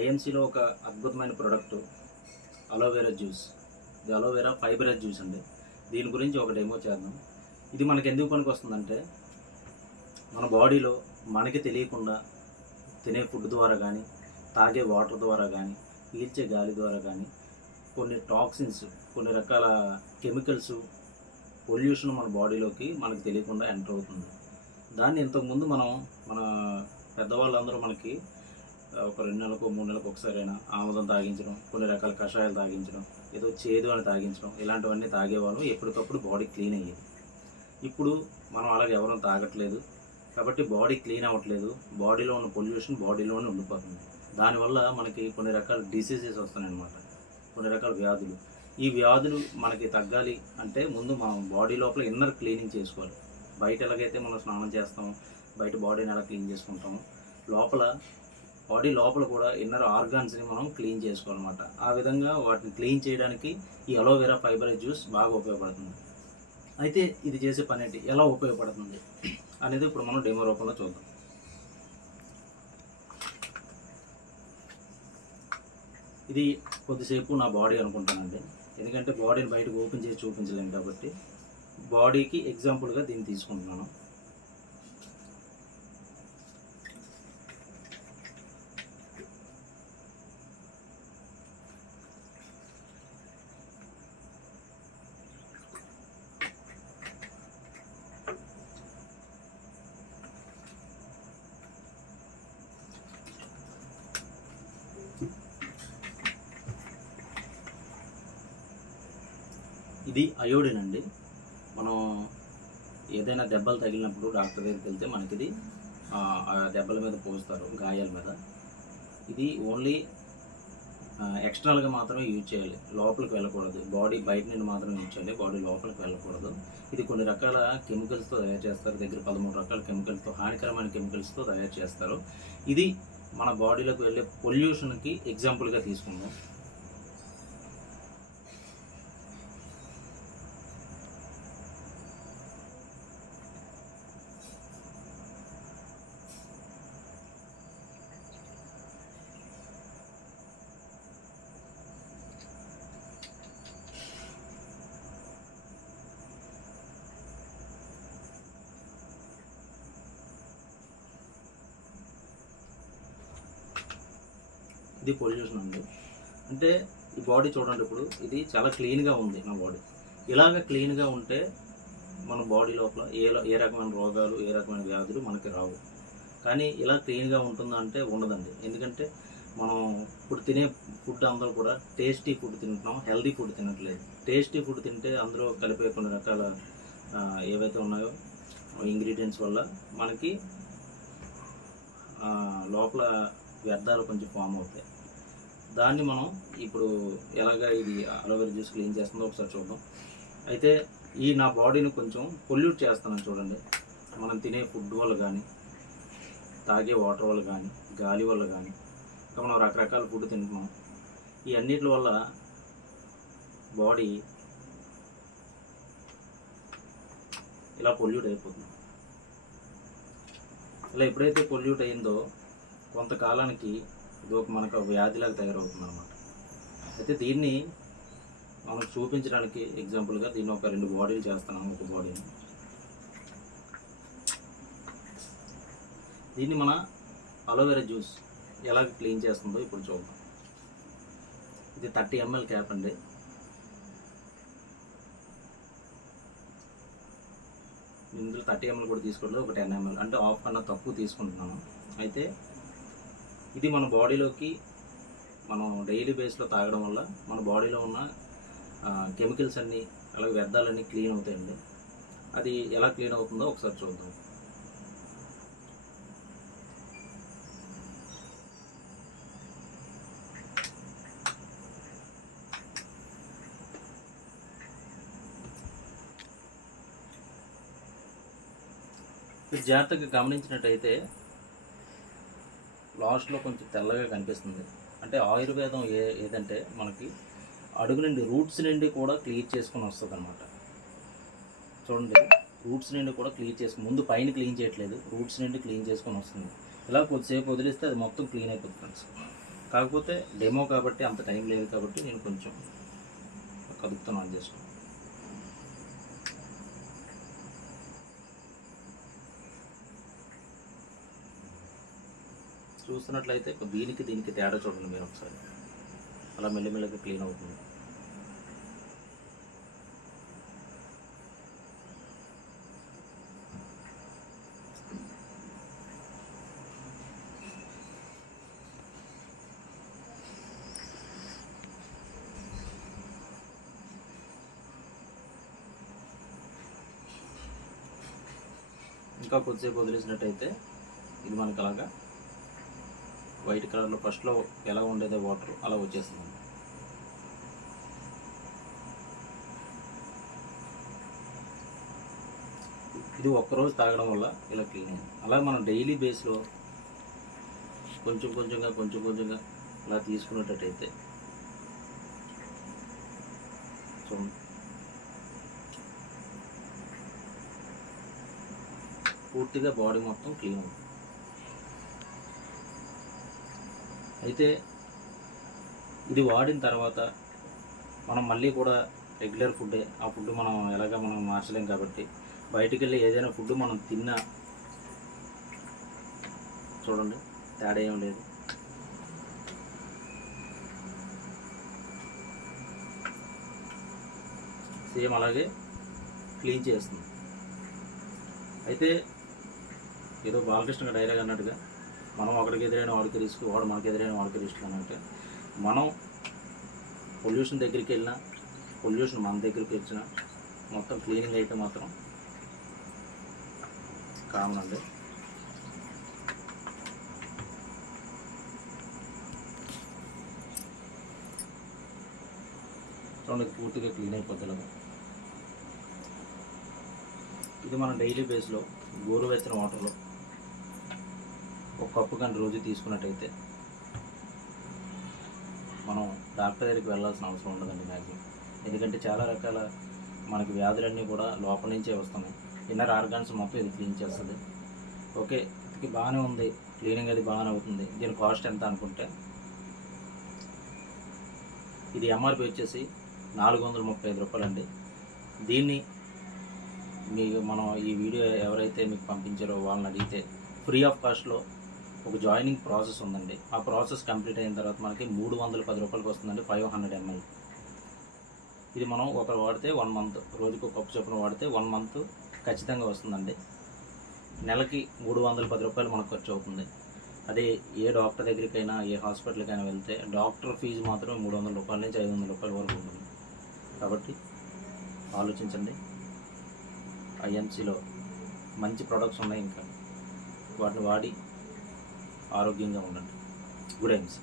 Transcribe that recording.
ఐఎంసీలో ఒక అద్భుతమైన product aloe vera juice. ఇది అలోవెరా ఫైబరస్ జ్యూస్ అండి. దీని గురించి ఒక డెమో చేద్దాం. ఇది మనకి ఎందుకు పనికి వస్తుందంటే, మన బాడీలో మనకి తెలియకుండా తినే ఫుడ్ ద్వారా కానీ, తాగే వాటర్ ద్వారా కానీ, పీల్చే గాలి ద్వారా కానీ కొన్ని టాక్సిన్స్, కొన్ని రకాల కెమికల్స్, పొల్యూషన్ మన బాడీలోకి మనకు తెలియకుండా ఎంటర్ అవుతుంది. దాన్ని ఇంతకుముందు మన పెద్దవాళ్ళందరూ మనకి ఒక 2 నెలలకు 3 నెలలకు ఒకసారైనా ఆముదం తాగించడం, కొన్ని రకాల కషాయాలు తాగించడం, ఏదో చేదు అని తాగించడం, ఇలాంటివన్నీ తాగేవాళ్ళం. ఎప్పటికప్పుడు బాడీ క్లీన్ అయ్యేది. ఇప్పుడు మనం అలాగే ఎవరూ తాగట్లేదు కాబట్టి బాడీ క్లీన్ అవ్వట్లేదు. బాడీలో ఉన్న పొల్యూషన్ బాడీలోనే ఉండిపోతుంది. దానివల్ల మనకి కొన్ని రకాల డిసీజెస్ వస్తున్నాయన్నమాట, కొన్ని రకాల వ్యాధులు. ఈ వ్యాధులు మనకి తగ్గాలి అంటే ముందు మనం బాడీ లోపల ఇన్నర్ క్లీనింగ్ చేసుకోవాలి. బయట ఎలాగైతే మనం స్నానం చేస్తాం, బయట బాడీని ఎలా క్లీన్ చేసుకుంటాము, బాడీ లోపల కూడా ఇన్నర్ ఆర్గాన్స్ని మనం క్లీన్ చేసుకోవాలన్నమాట. ఆ విధంగా వాటిని క్లీన్ చేయడానికి ఈ అలోవెరా ఫైబరస్ జ్యూస్ బాగా ఉపయోగపడుతుంది. అయితే ఇది చేసే పని ఏంటి, ఎలా ఉపయోగపడుతుంది అనేది ఇప్పుడు మనం డెమో రూపంలో చూద్దాం. ఇది కొద్దిసేపు నా బాడీ అనుకుంటానండి, ఎందుకంటే బాడీని బయటకు ఓపెన్ చేసి చూపించలేము కాబట్టి బాడీకి ఎగ్జాంపుల్గా దీన్ని తీసుకుంటున్నాను. ఇది అయోడిన్ అండి. మనం ఏదైనా దెబ్బలు తగిలినప్పుడు డాక్టర్ దగ్గరికి వెళ్తే మనకి ఇది ఆ దెబ్బల మీద పోస్తారు, గాయాల మీద. ఇది ఓన్లీ ఎక్స్టర్నల్గా మాత్రమే యూజ్ చేయాలి, లోపలికి వెళ్ళకూడదు. బాడీ బయట నుండి మాత్రమే యూజ్ చేయాలి, బాడీ లోపలికి వెళ్ళకూడదు. ఇది కొన్ని రకాల కెమికల్స్తో తయారు చేస్తారు, దగ్గర 13 రకాల కెమికల్స్తో, హానికరమైన కెమికల్స్తో తయారు చేస్తారు. ఇది మన బాడీలోకి వెళ్ళే పొల్యూషన్కి ఎగ్జాంపుల్గా తీసుకుందాం. ఇది పొల్యూషన్ అండి. అంటే ఈ బాడీ చూడండి, ఇప్పుడు ఇది చాలా క్లీన్గా ఉంది నా బాడీ. ఇలాగ క్లీన్గా ఉంటే మన బాడీ లోపల ఏ రకమైన రోగాలు, ఏ రకమైన వ్యాధులు మనకి రావు. కానీ ఇలా క్లీన్గా ఉంటుందా అంటే ఉండదండి. ఎందుకంటే మనం ఇప్పుడు తినే ఫుడ్ అందరూ కూడా టేస్టీ ఫుడ్ తింటున్నాం, హెల్దీ ఫుడ్ తినట్లేదు. టేస్టీ ఫుడ్ తింటే అందులో కలిపే కొన్ని రకాల ఏవైతే ఉన్నాయో ఇంగ్రీడియంట్స్ వల్ల మనకి లోపల వ్యర్థాలు కొంచెం ఫామ్ అవుతాయి. దాన్ని మనం ఇప్పుడు ఎలాగ ఇది అలోవెరా జ్యూస్ క్లీన్ చేస్తుందో ఒకసారి చూద్దాం. అయితే ఈ నా బాడీని కొంచెం పొల్యూట్ చేస్తున్నాను చూడండి. మనం తినే ఫుడ్ వల్ల కానీ, తాగే వాటర్ వల్ల కానీ, గాలి వల్ల కానీ, ఇంకా మనం రకరకాల ఫుడ్ తింటున్నాం. ఈ అన్నిటి వల్ల బాడీ ఇలా పొల్యూట్ అయిపోతుంది. ఇలా ఎప్పుడైతే పొల్యూట్ అయిందో కొంతకాలానికి ఇది మనకు వ్యాధిలాగా తయారవుతుంది అన్నమాట. అయితే దీన్ని మనకు చూపించడానికి ఎగ్జాంపుల్గా దీన్ని ఒక 2 బాడీలు చేస్తున్నాను. ఒక బాడీని దీన్ని మన అలోవెరా జ్యూస్ ఎలా క్లీన్ చేస్తుందో ఇప్పుడు చూద్దాం. ఇది 30 ml క్యాప్ అండి. ఇందులో 30 ml కూడా తీసుకోవట్లేదు, ఒక 10 ml అంటే హాఫ్ కన్నా తక్కువ తీసుకుంటున్నాను. అయితే ఇది మన బాడీలోకి మనం డైలీ బేస్లో తాగడం వల్ల మన బాడీలో ఉన్న కెమికల్స్ అన్నీ, అలాగే వ్యర్థాలన్నీ క్లీన్ అవుతాయండి. అది ఎలా క్లీన్ అవుతుందో ఒకసారి చూద్దాం. జాగ్రత్తగా గమనించినట్టయితే లాస్ట్లో కొంచెం తెల్లగా కనిపిస్తుంది. అంటే ఆయుర్వేదం ఏదంటే మనకి అడుగు నుండి, రూట్స్ నుండి కూడా క్లీన్ చేసుకొని వస్తుంది అన్నమాట. చూడండి, రూట్స్ నుండి కూడా క్లీన్ చేసుకుని, ముందు పైన క్లీన్ చేయట్లేదు, రూట్స్ నుండి క్లీన్ చేసుకొని వస్తుంది. ఇలా కొద్దిసేపు వదిలిస్తే అది మొత్తం క్లీన్ అయిపోతుంది ఫ్రెండ్స్. కాకపోతే డెమో కాబట్టి అంత టైం లేదు కాబట్టి నేను కొంచెం కదుపుతున్నాను జస్ట్. చూస్తున్నట్లయితే దీనికి తేడా చూడండి మీరు ఒకసారి, అలా మెల్లమెల్లగా క్లీన్ అవుతుంది. ఇంకా కొద్దిసేపు వదిలేసినట్టయితే ఇది మనకి అలాగా వైట్ కలర్లో ఫస్ట్లో ఎలా ఉండేదో వాటర్ అలా వచ్చేస్తుంది. ఇది ఒక్కరోజు తాగడం వల్ల ఇలా క్లీన్ అయింది. అలా మనం డైలీ బేస్లో కొంచెం కొంచెంగా అలా తీసుకునేటట్టయితే చూడండి, పూర్తిగా బాడీ మొత్తం క్లీన్ అవుతుంది. అయితే ఇది వాడిన తర్వాత మనం మళ్ళీ కూడా రెగ్యులర్ ఫుడ్డే, ఆ ఫుడ్ మనం మనం మార్చలేం కాబట్టి బయటికి వెళ్ళి ఏదైనా ఫుడ్ మనం తిన్నా చూడండి తేడా ఏం లేదు. సేమ్ అలాగే క్లీన్ చేస్తుంది. అయితే ఏదో బాలకృష్ణ డైలాగ్ అన్నట్టుగా మనం ఒకరికి ఎదురైన వాడికి రిస్క్, వాడు మనకి ఎదురైన వాడికి రిస్క్ అన్నట్టు మనం పొల్యూషన్ దగ్గరికి వెళ్ళినా, పొల్యూషన్ మన దగ్గరికి వచ్చినా మొత్తం క్లీనింగ్ అయితే మాత్రం కామన్ అండి. చూడండి పూర్తిగా క్లీన్ అయిపోతుంది. ఇది మన డైలీ బేస్లో గోరువెచ్చని వాటర్లో ఒక కప్పు కానీ రోజు తీసుకున్నట్టయితే మనం డాక్టర్ దగ్గరికి వెళ్ళాల్సిన అవసరం ఉండదండి మ్యాక్సిమం. ఎందుకంటే చాలా రకాల మనకి వ్యాధులన్నీ కూడా లోపల నుంచే వస్తున్నాయి. ఇన్నర్ ఆర్గాన్స్ మొత్తం ఇది క్లీన్ చేస్తుంది. ఓకే, ఇది బాగానే ఉంది, క్లీనింగ్ అది బాగానే అవుతుంది. దీని కాస్ట్ ఎంత అనుకుంటే ఇది ఎంఆర్పి వచ్చేసి 435 రూపాయలండి. దీన్ని మనం ఈ వీడియో ఎవరైతే మీకు పంపించారో వాళ్ళని అడిగితే ఫ్రీ ఆఫ్ కాస్ట్లో ఒక జాయినింగ్ ప్రాసెస్ ఉందండి. ఆ ప్రాసెస్ కంప్లీట్ అయిన తర్వాత మనకి 310 రూపాయలకి వస్తుందండి 500 ml. ఇది మనం ఒకరు వాడితే 1 month, రోజుకు ఒక కప్పు చొప్పున వాడితే 1 month ఖచ్చితంగా వస్తుందండి. నెలకి 310 రూపాయలు మనకు ఖర్చు అవుతుంది. అదే ఏ డాక్టర్ దగ్గరికైనా ఏ హాస్పిటల్కైనా వెళ్తే డాక్టర్ ఫీజు మాత్రం 300 రూపాయల నుంచి 500 రూపాయల వరకు ఉంటుంది. కాబట్టి ఆలోచించండి. ఐఎంసీలో మంచి ప్రొడక్ట్స్ ఉన్నాయి, ఇంకా వాటిని వాడి ఆరోగ్యంగా ఉండండి. Good AIIMS.